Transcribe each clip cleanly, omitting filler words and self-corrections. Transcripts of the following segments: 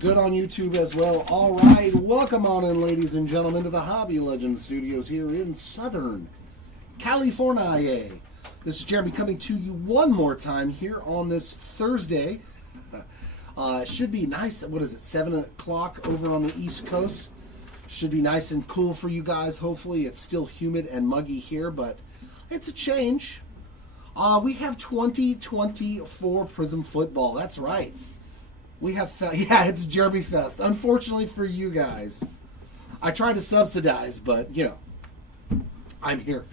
Good on YouTube as well. All right, welcome on in, ladies and gentlemen, to the Hobby Legends Studios here in Southern California. This is Jeremy coming to you one more time here on this Thursday. Should be nice. What is it, 7 o'clock over on the East Coast? Should be nice and cool for you guys. Hopefully it's still humid and muggy here, but it's a change. We have 2024 Prism football. That's right. We have, yeah, it's Jeremy Fest. Unfortunately for you guys. I try to subsidize, but, you know, I'm here.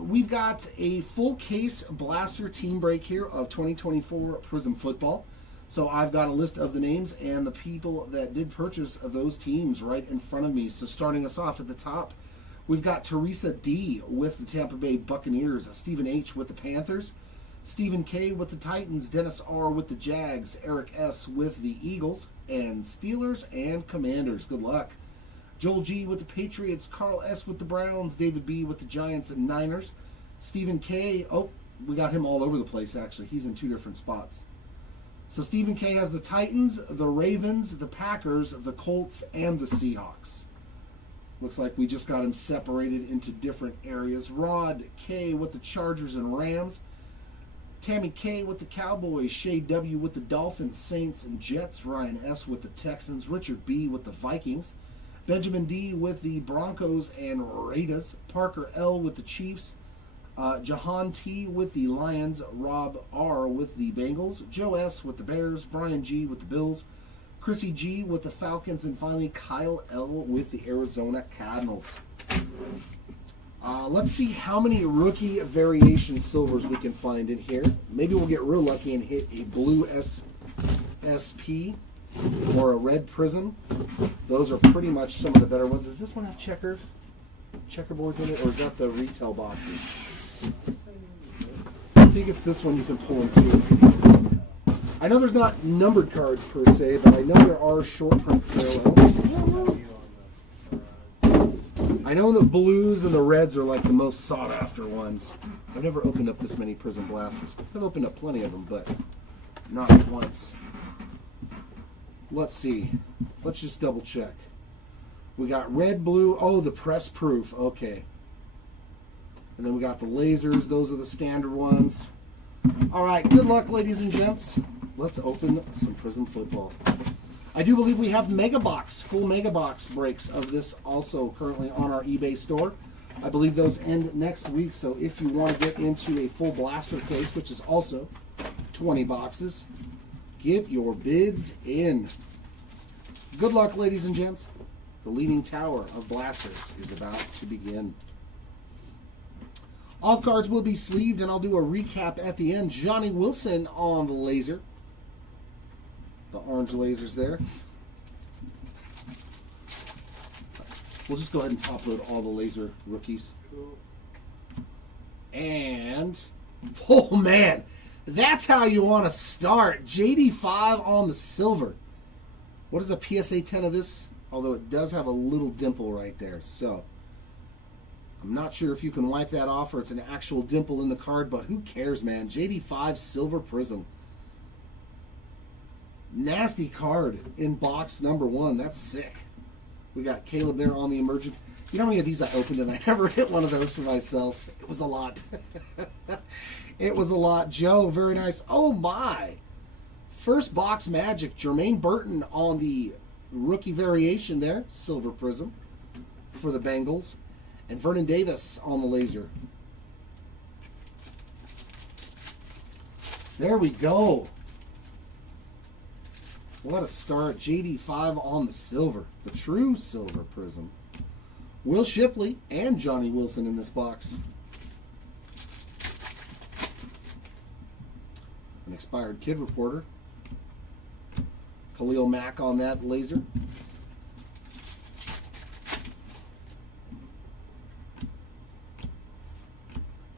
We've got a full case blaster team break here of 2024 Prism football. So I've got a list of the names and the people that did purchase of those teams right in front of me. So starting us off at the top, we've got Teresa D with the Tampa Bay Buccaneers, Stephen H with the Panthers, Stephen K with the Titans, Dennis R with the Jags, Eric S with the Eagles, and Steelers and Commanders. Good luck. Joel G with the Patriots, Carl S with the Browns, David B with the Giants and Niners, Stephen K, oh, we got him all over the place actually. He's in two different spots. So Stephen K has the Titans, the Ravens, the Packers, the Colts, and the Seahawks. Looks like we just got him separated into different areas. Rod K with the Chargers and Rams, Tammy K with the Cowboys, Shay W with the Dolphins, Saints, and Jets, Ryan S with the Texans, Richard B with the Vikings, Benjamin D with the Broncos and Raiders, Parker L with the Chiefs, Jahan T with the Lions, Rob R with the Bengals, Joe S with the Bears, Brian G with the Bills, Chrissy G with the Falcons, and finally Kyle L with the Arizona Cardinals. Let's see how many rookie variation silvers we can find in here. Maybe we'll get real lucky and hit a blue SP or a red Prism. Those are pretty much some of the better ones. Does this one have checkerboards in it, or is that the retail boxes? I think it's this one you can pull into. I know there's not numbered cards per se, but I know there are short print parallels. I know the blues and the reds are like the most sought after ones. I've never opened up this many Prism blasters. I've opened up plenty of them, but not once. Let's see. Let's just double check. We got red, blue. Oh, the press proof. Okay. And then we got the lasers. Those are the standard ones. All right. Good luck, ladies and gents. Let's open some Prism football. I do believe we have mega box, full mega box breaks of this also currently on our eBay store. I believe those end next week, so if you want to get into a full blaster case, which is also 20 boxes, get your bids in. Good luck, ladies and gents. The Leaning Tower of blasters is about to begin. All cards will be sleeved, and I'll do a recap at the end. Johnny Wilson on the laser. The orange lasers there. We'll just go ahead and top load all the laser rookies. Cool. And, oh man, that's how you want to start. JD5 on the silver. What is a PSA 10 of this? Although it does have a little dimple right there. So, I'm not sure if you can wipe that off or it's an actual dimple in the card, but who cares, man. JD5 Silver Prism. Nasty card in box number 1. That's sick. We got Caleb there on the emergent. You know how many of these I opened and I never hit one of those for myself? It was a lot. It was a lot. Joe, very nice. Oh my. First box magic. Jermaine Burton on the rookie variation there. Silver Prism for the Bengals. And Vernon Davis on the laser. There we go. What a start. JD5 on the silver. The true silver Prism. Will Shipley and Johnny Wilson in this box. An expired kid reporter. Khalil Mack on that laser.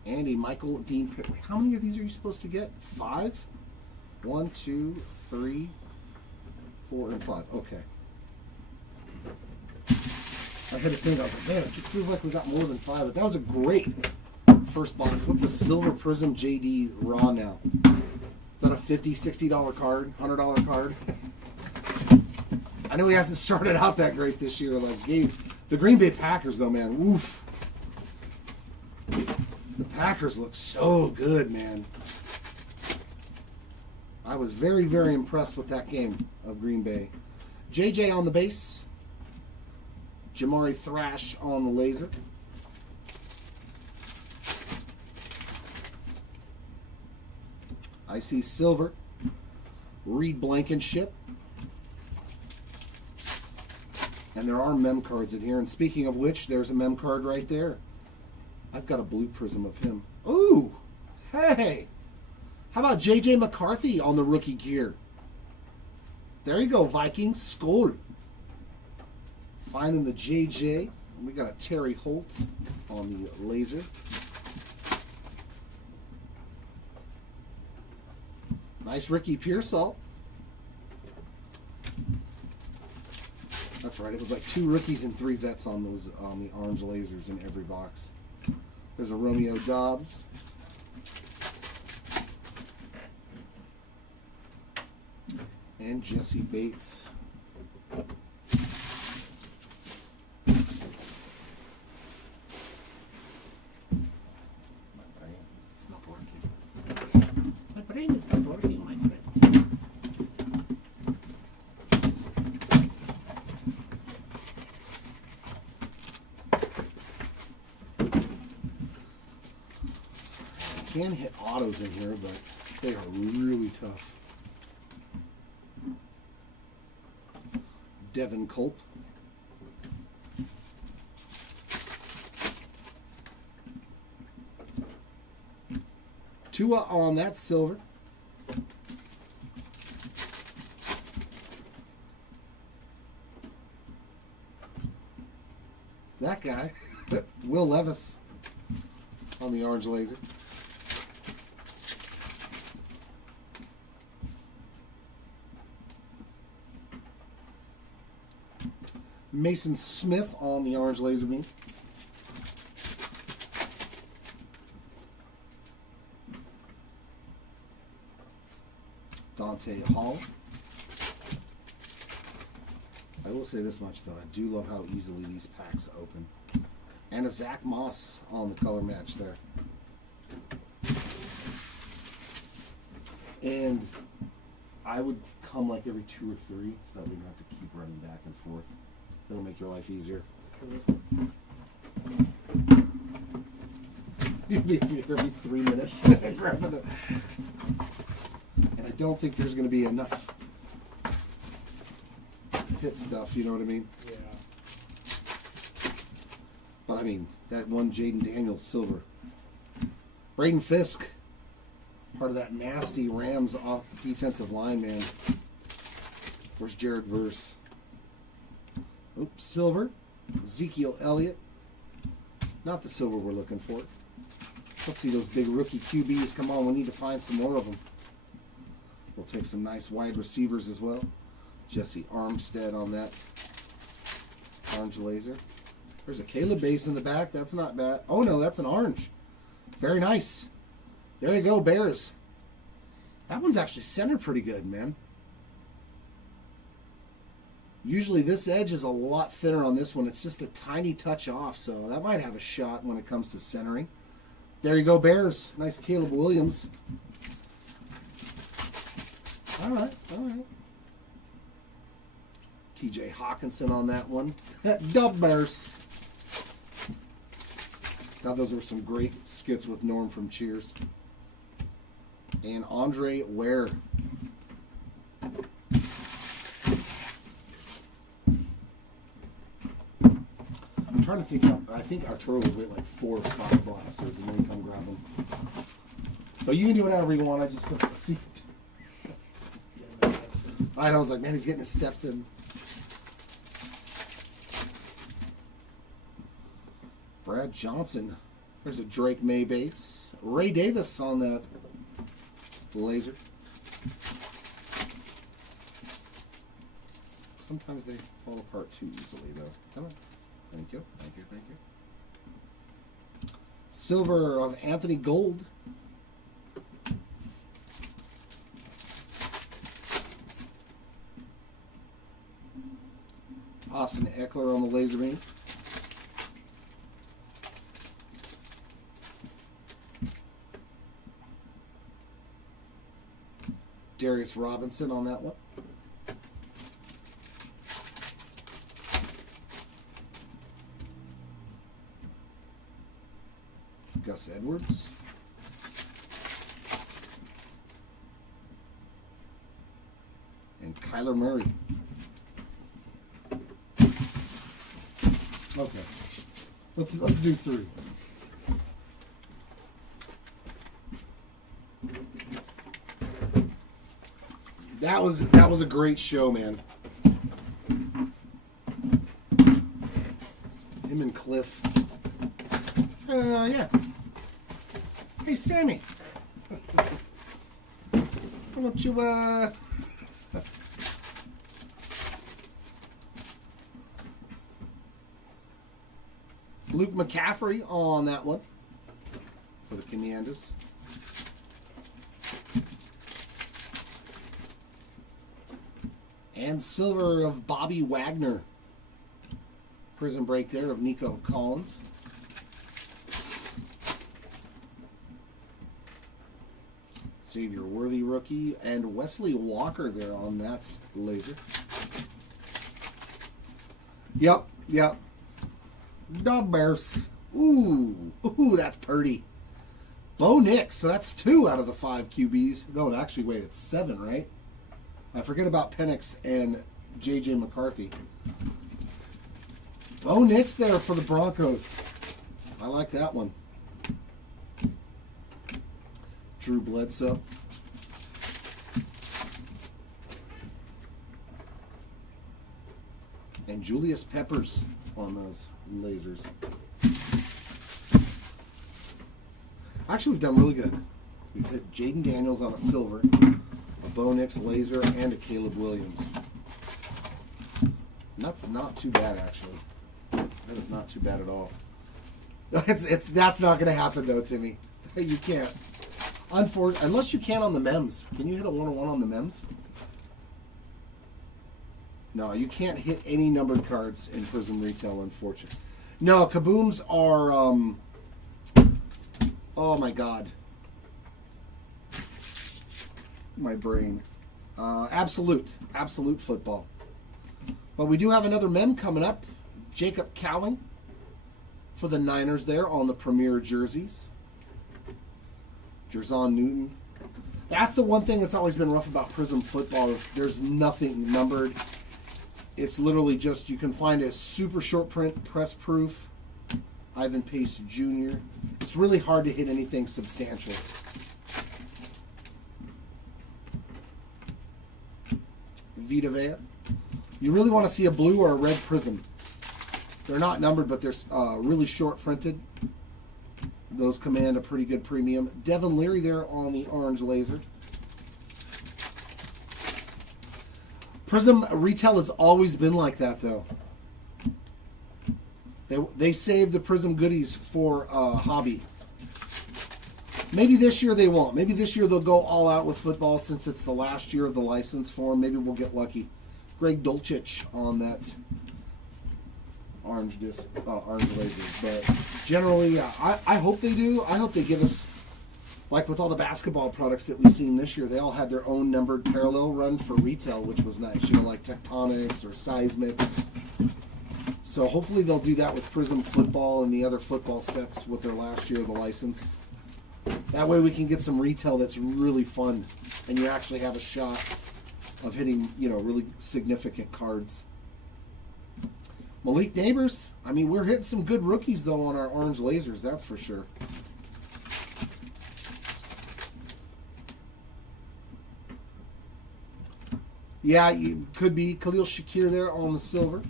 And a Michael Dean. How many of these are you supposed to get? 5? 1, 2, 3, 4, and 5. Okay. I had to think, I was like, man, it feels like we got more than 5. But that was a great first box. What's a Silver Prism JD Raw now? Is that a $50, $60 card? $100 card? know he hasn't started out that great this year. Like the Green Bay Packers, though, man. Oof. The Packers look so good, man. I was very, very impressed with that game of Green Bay. JJ on the base. Jamari Thrash on the laser. I see silver. Reed Blankenship. And there are mem cards in here. And speaking of which, there's a mem card right there. I've got a blue prism of him. Ooh! Hey! How about J.J. McCarthy on the rookie gear? There you go, Vikings. Skol. Finding the J.J. We got a Terry Holt on the laser. Nice Ricky Pearsall. That's right. It was like 2 rookies and 3 vets on those on the orange lasers in every box. There's a Romeo Dobbs. And Jesse Bates. It's not working. My brain is not working, my friend. Can hit autos in here, but they are really tough. Devin Culp. Tua on that silver. That guy, Will Levis on the orange laser. Mason Smith on the orange laser beam. Dante Hall. I will say this much, though. I do love how easily these packs open. And a Zach Moss on the color match there. And I would come like every 2 or 3 so that we don't have to keep running back and forth. It'll make your life easier. You'll be here every 3 minutes. And I don't think there's going to be enough hit stuff, you know what I mean? Yeah. But I mean, that one Jaden Daniels silver. Braden Fisk, part of that nasty Rams off defensive line, man. Where's Jared Verse? Oops, silver. Ezekiel Elliott. Not the silver we're looking for. Let's see those big rookie QBs. Come on, we need to find some more of them. We'll take some nice wide receivers as well. Jesse Armstead on that orange laser. There's a Caleb base in the back. That's not bad. Oh, no, that's an orange. Very nice. There you go, Bears. That one's actually centered pretty good, man. Usually this edge is a lot thinner on this one. It's just a tiny touch off, so that might have a shot when it comes to centering. There you go, Bears. Nice Caleb Williams. All right, all right. TJ Hawkinson on that one. Dubbers. God, those were some great skits with Norm from Cheers. And Andre Ware. I'm trying to think. I think Arturo will get like 4 or 5 blasters and then come grab them. So you can do whatever you want. I just don't see. I was like, man, he's getting his steps in. Brad Johnson. There's a Drake May base. Ray Davis on that laser. Sometimes they fall apart too easily, though. Come on. Thank you. Thank you. Thank you. Silver of Anthony Gold. Austin Eckler on the laser beam. Darius Robinson on that one. Gus Edwards. And Kyler Murray. Okay. Let's do 3. That was a great show, man. Him and Cliff. Yeah. Hey, Sammy. Why don't you, Luke McCaffrey on that one for the Commanders. And silver of Bobby Wagner. Prison break there of Nico Collins. Xavier Worthy rookie. And Wesley Walker there on that laser. Yep. The Bears. Ooh, that's pretty. Bo Nix. So that's 2 out of the 5 QBs. No, actually, wait, it's 7, right? I forget about Penix and J.J. McCarthy. Bo Nix there for the Broncos. I like that one. Drew Bledsoe. And Julius Peppers on those lasers. Actually, we've done really good. We've hit Jaden Daniels on a silver, a Bo Nix laser, and a Caleb Williams. And that's not too bad, actually. That is not too bad at all. That's not going to happen, though, Timmy. You can't. Unless you can on the MEMS. Can you hit a 1-on-1 on the MEMS? No, you can't hit any numbered cards in Prism Retail, unfortunately. No, Kabooms are, oh my God. My brain. Absolute football. But we do have another mem coming up. Jacob Cowing for the Niners there on the premier jerseys. Jerzon Newton. That's the one thing that's always been rough about Prism football. There's nothing numbered. It's literally just, you can find a super short print, press proof, Ivan Pace Jr. It's really hard to hit anything substantial. Vita Vea. You really want to see a blue or a red Prism. They're not numbered, but they're really short printed. Those command a pretty good premium. Devin Leary there on the orange laser. Prism Retail has always been like that, though. They save the Prism goodies for hobby. Maybe this year they won't. Maybe this year they'll go all out with football since it's the last year of the license for them. Maybe we'll get lucky. Greg Dulcich on that orange laser. But generally, I hope they do. I hope they give us, like with all the basketball products that we've seen this year, they all had their own numbered parallel run for retail, which was nice. You know, like Tectonics or Seismics. So hopefully they'll do that with Prism Football and the other football sets with their last year of the license. That way we can get some retail that's really fun, and you actually have a shot of hitting, really significant cards. Malik Neighbors. I mean, we're hitting some good rookies, though, on our orange lasers, that's for sure. Yeah, you could be Khalil Shakir there on the silver.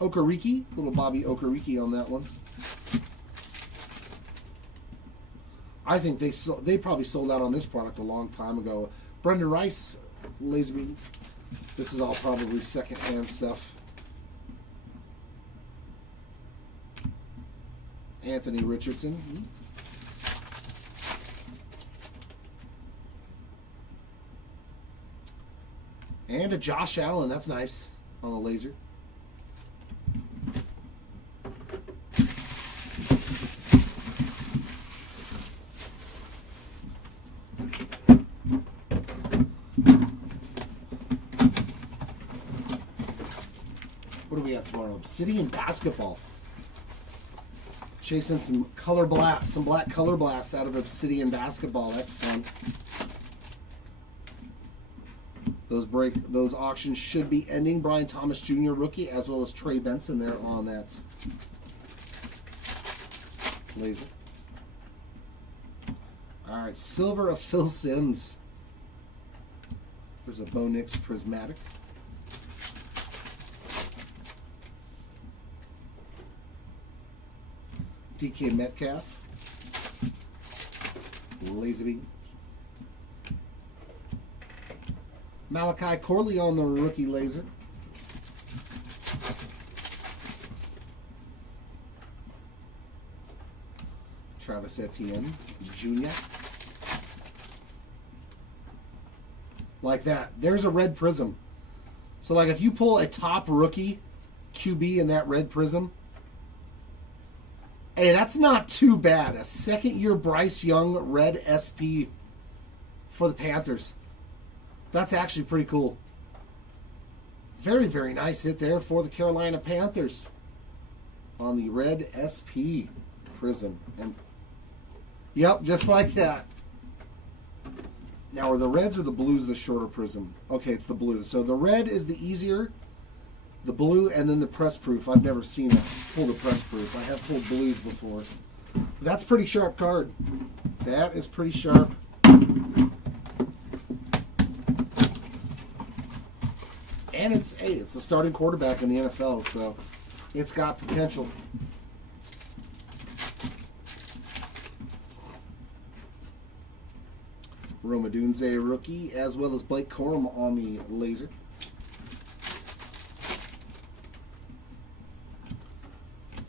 Okereke, little Bobby Okereke on that one. I think they probably sold out on this product a long time ago. Brendan Rice, laser beams. This is all probably second-hand stuff. Anthony Richardson. And a Josh Allen. That's nice on the laser. What do we have tomorrow? Obsidian basketball. Chasing some color blast, some black color blasts out of Obsidian basketball. That's fun. Those auctions should be ending. Brian Thomas Jr. rookie, as well as Trey Benson there on that laser. All right, silver of Phil Simms. There's a Bo Nix prismatic. DK Metcalf. Laserbeam. Malachi Corley on the rookie laser. Travis Etienne Jr. Like that. There's a red prism. So like if you pull a top rookie QB in that red prism, hey, that's not too bad. A second-year Bryce Young red SP for the Panthers. That's actually pretty cool. Very, very nice hit there for the Carolina Panthers on the red SP prism. And yep, just like that. Now, are the reds or the blues the shorter prism? Okay, it's the blue. So the red is the easier. The blue and then the press proof. I've never seen a pull the press proof. I have pulled blues before. That's a pretty sharp card. That is pretty sharp. And it's a starting quarterback in the NFL, so it's got potential. Roma Dunze rookie, as well as Blake Corum on the laser.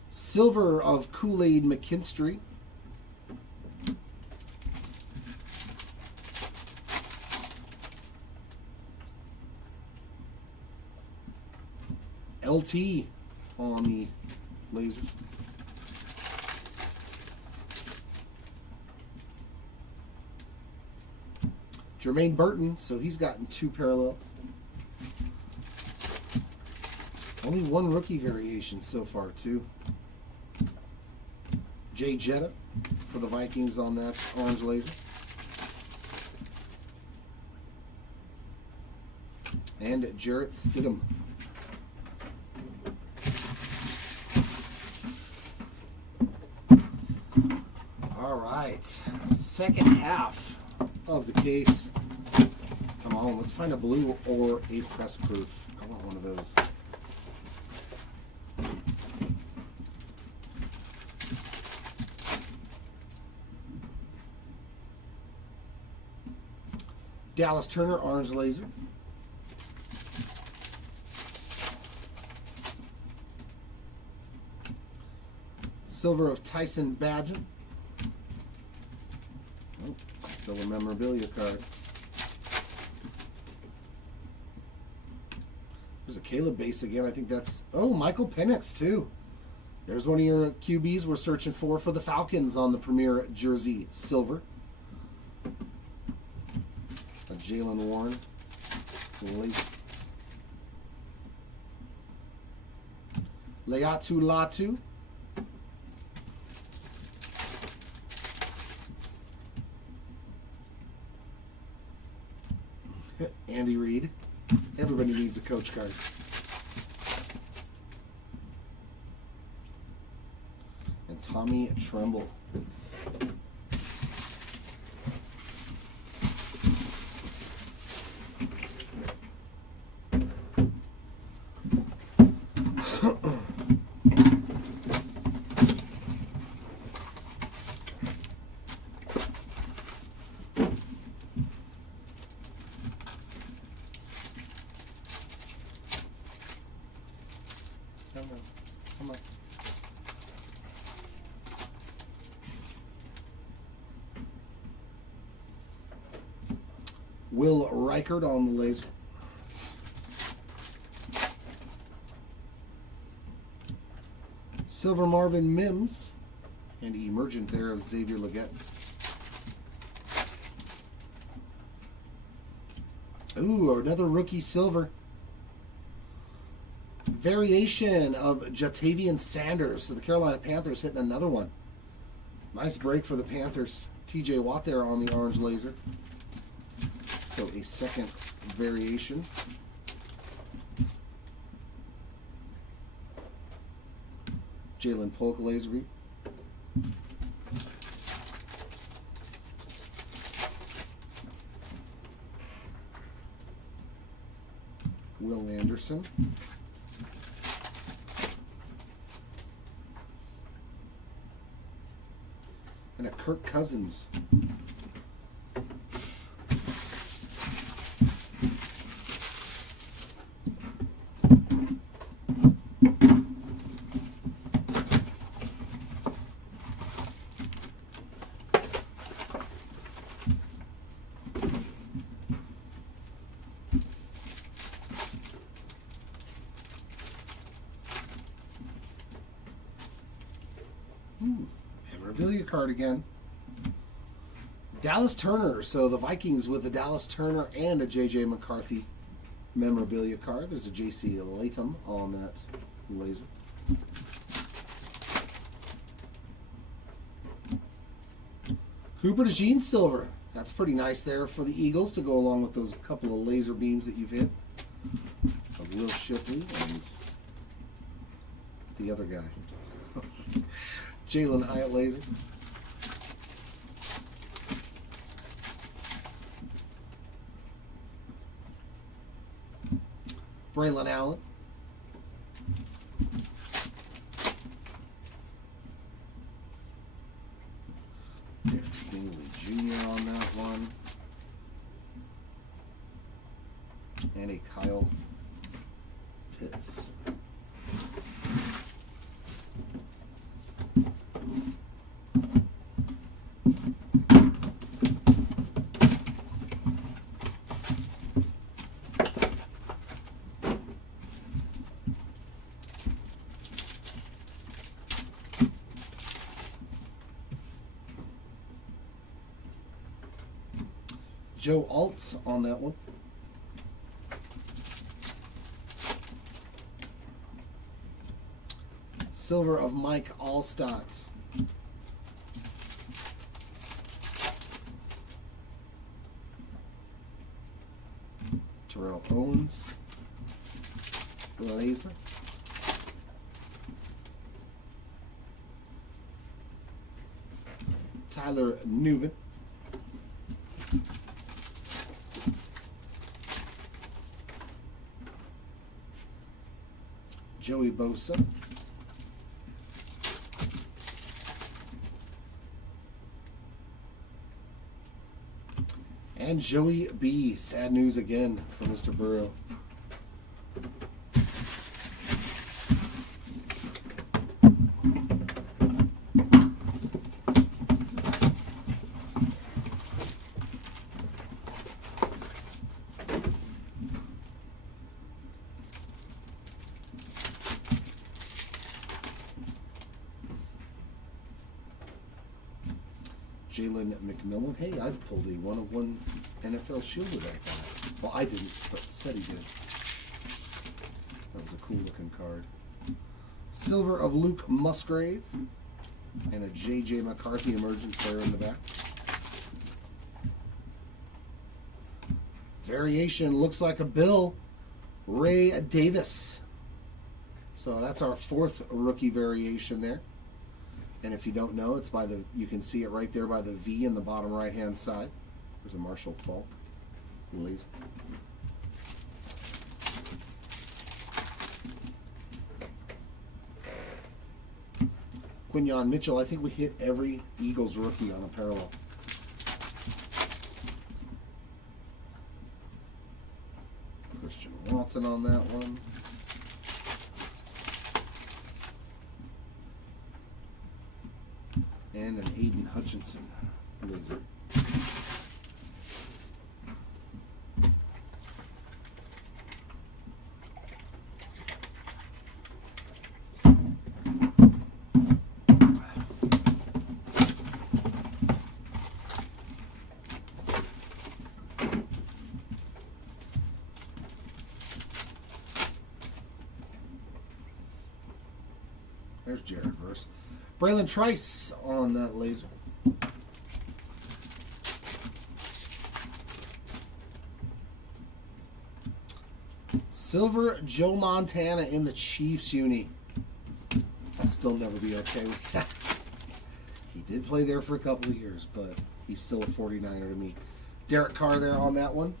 Silver of Kool-Aid McKinstry. LT on the lasers. Jermaine Burton, so he's gotten 2 parallels. Only 1 rookie variation so far, too. Jay Jetta for the Vikings on that orange laser. And Jarrett Stidham. All right, second half of the case. Come on, let's find a blue or a press proof. I want one of those. Dallas Turner, orange laser. Silver of Tyson Badgett. Oh, still a memorabilia card. There's a Caleb base again. I think that's... Oh, Michael Penix, too. There's one of your QBs we're searching for the Falcons on the Premier jersey. Silver. A Jalen Warren. Leatu Latu. Andy Reid. Everybody needs a coach card. And Tommy Tremble. Come on. Will Reichard on the laser. Silver Marvin Mims. And emergent there of Xavier Legette. Ooh, another rookie silver. Variation of Jatavian Sanders. So the Carolina Panthers hitting another one. Nice break for the Panthers. TJ Watt there on the orange laser. So a second variation. Jalen Polk laser beam. Will Anderson. And a Kirk Cousins. Memorabilia card again. Dallas Turner. So the Vikings with a Dallas Turner and a J.J. McCarthy memorabilia card. There's a J.C. Latham on that laser. Cooper DeJean silver. That's pretty nice there for the Eagles to go along with those couple of laser beams that you've hit. Of Will Shipley and the other guy. Jalen Hyatt laser. Braylon Allen. Derek Stingley Jr. on that one. And a Kyle Pitts. Joe Alt on that one. Silver of Mike Allstott. Terrell Owens. Blazer. Tyler Newman. Joey Bosa. And Joey B. Sad news again for Mr. Burrow. Jalen McMillan. Hey, I've pulled a 1/1 NFL Shield with that guy. Well, I didn't, but said he did. That was a cool looking card. Silver of Luke Musgrave. And a J.J. McCarthy emergence there in the back. Variation looks like a Bill. Ray Davis. So that's our fourth rookie variation there. And if you don't know, it's by the, you can see it right there by the V in the bottom right hand side. There's a Marshall Falk laser. Quinyon Mitchell. I think we hit every Eagles rookie on a parallel. Christian Watson on that one. And an Aiden Hutchinson laser. There's Jared Verse. Braylon Trice on that laser. Silver Joe Montana in the Chiefs uni. I'll still never be okay with that. He did play there for a couple of years, but he's still a 49er to me. Derek Carr there on that one.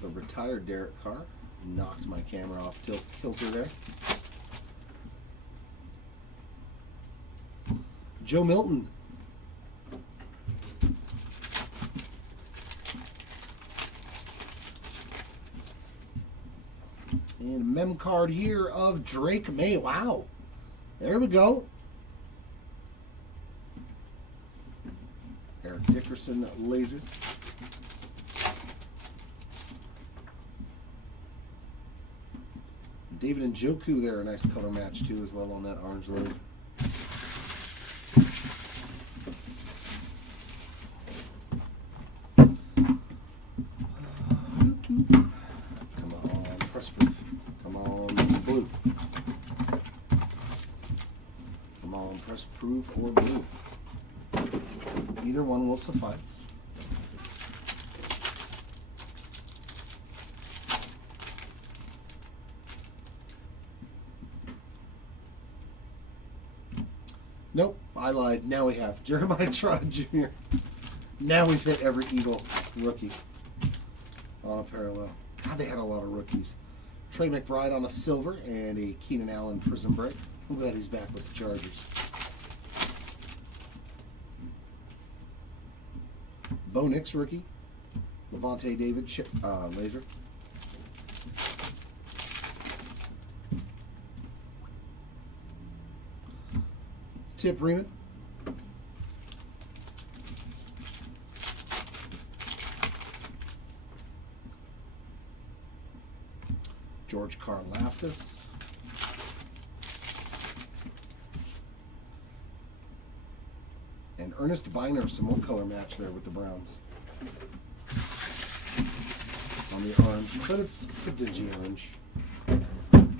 The retired Derek Carr. Knocked my camera off kilter there. Joe Milton. And a mem card here of Drake May. Wow. There we go. Eric Dickerson laser. David Njoku there. A nice color match too as well on that orange laser. Press proof. Come on, blue. Come on, press proof or blue. Either one will suffice. Nope, I lied. Now we have Jeremiah Trott Jr. Now we've hit every Eagle rookie on a parallel. God, they had a lot of rookies. Trey McBride on a silver and a Keenan Allen Prism break. I'm glad he's back with the Chargers. Bo Nix rookie. Levante David laser. Tip Riemann. George Karlaftis. And Ernest Biner, some more color match there with the Browns. On the orange, but it's a dingy orange.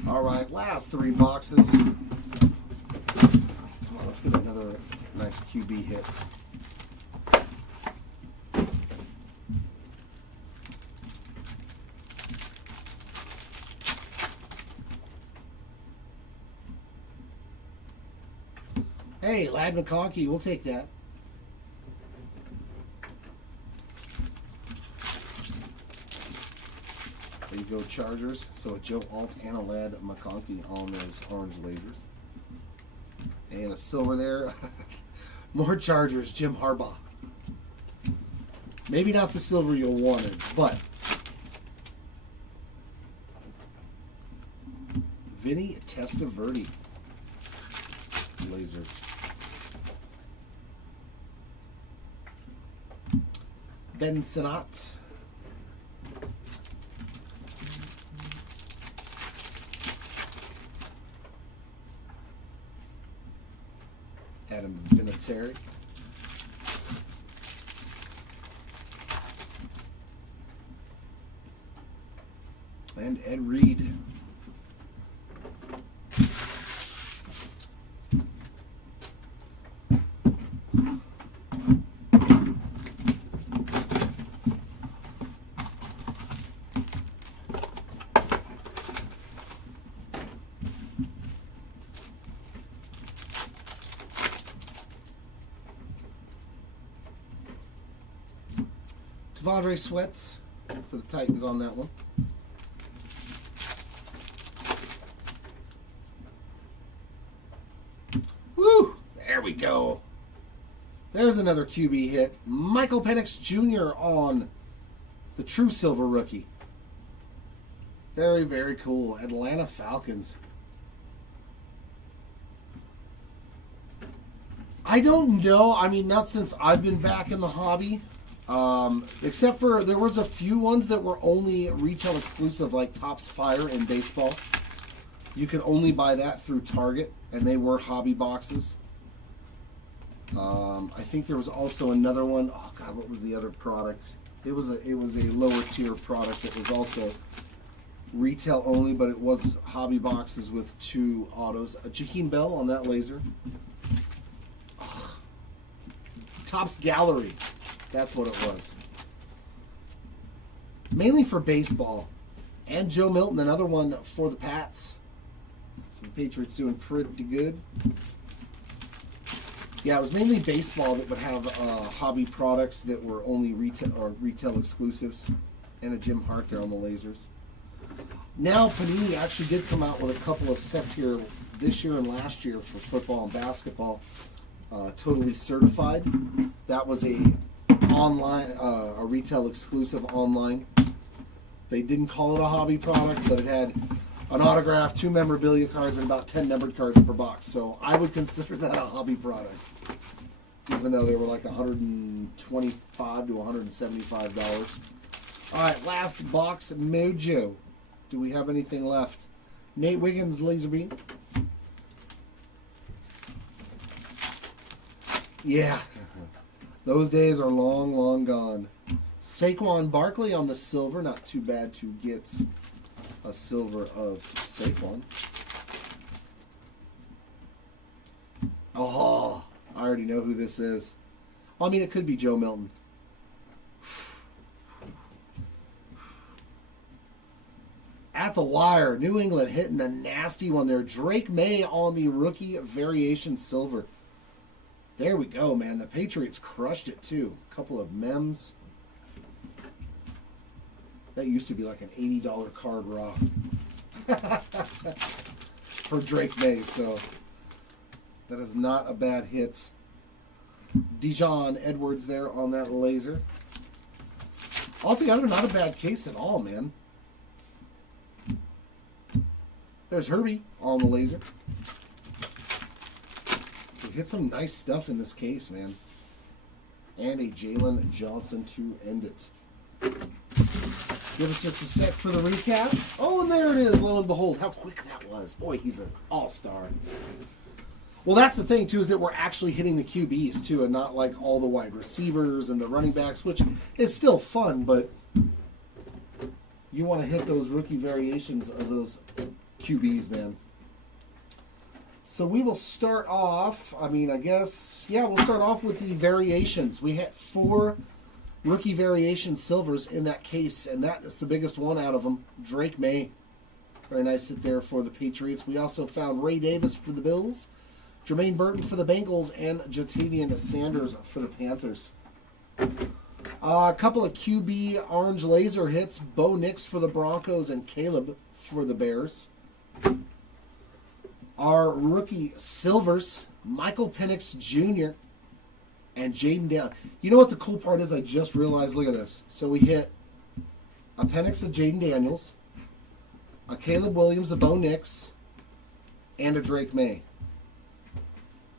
All right, last 3 boxes. Come on, let's get another nice QB hit. Hey, Lad McConkey, we'll take that. There you go, Chargers. So a Joe Alt and a Lad McConkey on those orange lasers. And a silver there. More Chargers, Jim Harbaugh. Maybe not the silver you wanted, but Vinny Testaverde lasers. Ben Sinnott. Adam Vinatieri. And Ed Reed. Tavondre Sweat for the Titans on that one. Woo! There we go. There's another QB hit. Michael Penix Jr. on the True Silver rookie. Very, very cool. Atlanta Falcons. I don't know. I mean, not since I've been back in the hobby. Except for there was a few ones that were only retail exclusive, like Topps Fire in baseball. You could only buy that through Target, and they were hobby boxes. I think there was also another one. Oh God, what was the other product? It was a lower tier product that was also retail only, but it was hobby boxes with 2 autos. A Jaheim Bell on that laser. Ugh. Topps Gallery. That's what it was. Mainly for baseball. And Joe Milton, another one for the Pats. So the Patriots doing pretty good. Yeah, it was mainly baseball that would have hobby products that were only retail exclusives. And a Jim Hart there on the lasers. Now, Panini actually did come out with a couple of sets here this year and last year for football and basketball. Totally certified. That was a retail exclusive online. They didn't call it a hobby product, but it had an autograph, 2 memorabilia cards, and about 10 numbered cards per box. So I would consider that a hobby product, even though they were like $125 to $175. All right, last box mojo. Do we have anything left? Nate Wiggins, laser beam. Yeah, those days are long, long gone. Saquon Barkley on the silver. Not too bad to get a silver of Saquon. Oh, I already know who this is. I mean, it could be Joe Milton. At the wire, New England hitting a nasty one there. Drake May on the rookie variation silver. There we go, man. The Patriots crushed it, too. A couple of mems. That used to be like an $80 card raw. For Drake May, so that is not a bad hit. Dijon Edwards there on that laser. Altogether, not a bad case at all, man. There's Herbie on the laser. We hit some nice stuff in this case, man. And a Jalen Johnson to end it. Give us just a sec for the recap. Oh, and there it is, lo and behold. How quick that was. Boy, he's an all-star. Well, that's the thing, too, is that we're actually hitting the QBs, too, and not like all the wide receivers and the running backs, which is still fun, but you want to hit those rookie variations of those QBs, man. So we will start off, we'll start off with the variations. We had 4 rookie variation silvers in that case, and that is the biggest one out of them. Drake May. Very nice hit there for the Patriots. We also found Ray Davis for the Bills, Jermaine Burton for the Bengals, and Jatavian Sanders for the Panthers. A couple of QB orange laser hits. Bo Nix for the Broncos and Caleb for the Bears. Our rookie silvers, Michael Penix Jr. and Jaden Daniels. You know what the cool part is? I just realized, look at this. So we hit a Penix of Jaden Daniels, a Caleb Williams, a Bo Nix, and a Drake May.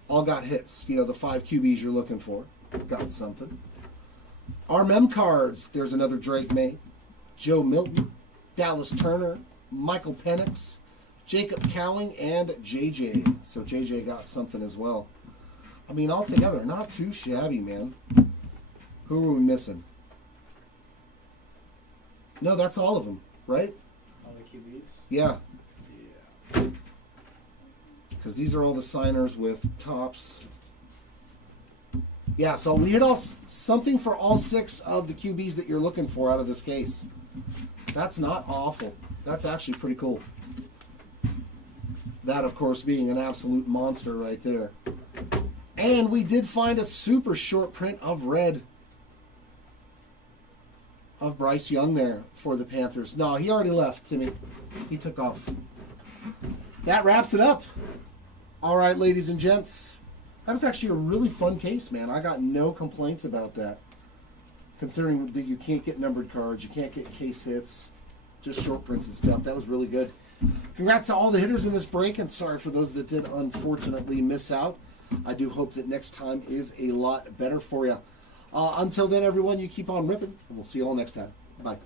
All got hits. You know, the 5 QBs you're looking for. Got something. Our mem cards, there's another Drake May, Joe Milton, Dallas Turner, Michael Penix, Jacob Cowing, and JJ. So JJ got something as well. I mean, altogether, not too shabby, man. Who are we missing? No, that's all of them, right? All the QBs? Yeah. Yeah. Because these are all the signers with tops. Yeah, so we hit something for all 6 of the QBs that you're looking for out of this case. That's not awful. That's actually pretty cool. That, of course, being an absolute monster right there. And we did find a super short print of red of Bryce Young there for the Panthers. No, he already left, Timmy. He took off. That wraps it up. All right, ladies and gents. That was actually a really fun case, man. I got no complaints about that. Considering that you can't get numbered cards, you can't get case hits, just short prints and stuff. That was really good. Congrats to all the hitters in this break, and sorry for those that did unfortunately miss out. I do hope that next time is a lot better for you. Until then, everyone, you keep on ripping, and we'll see you all next time. Bye.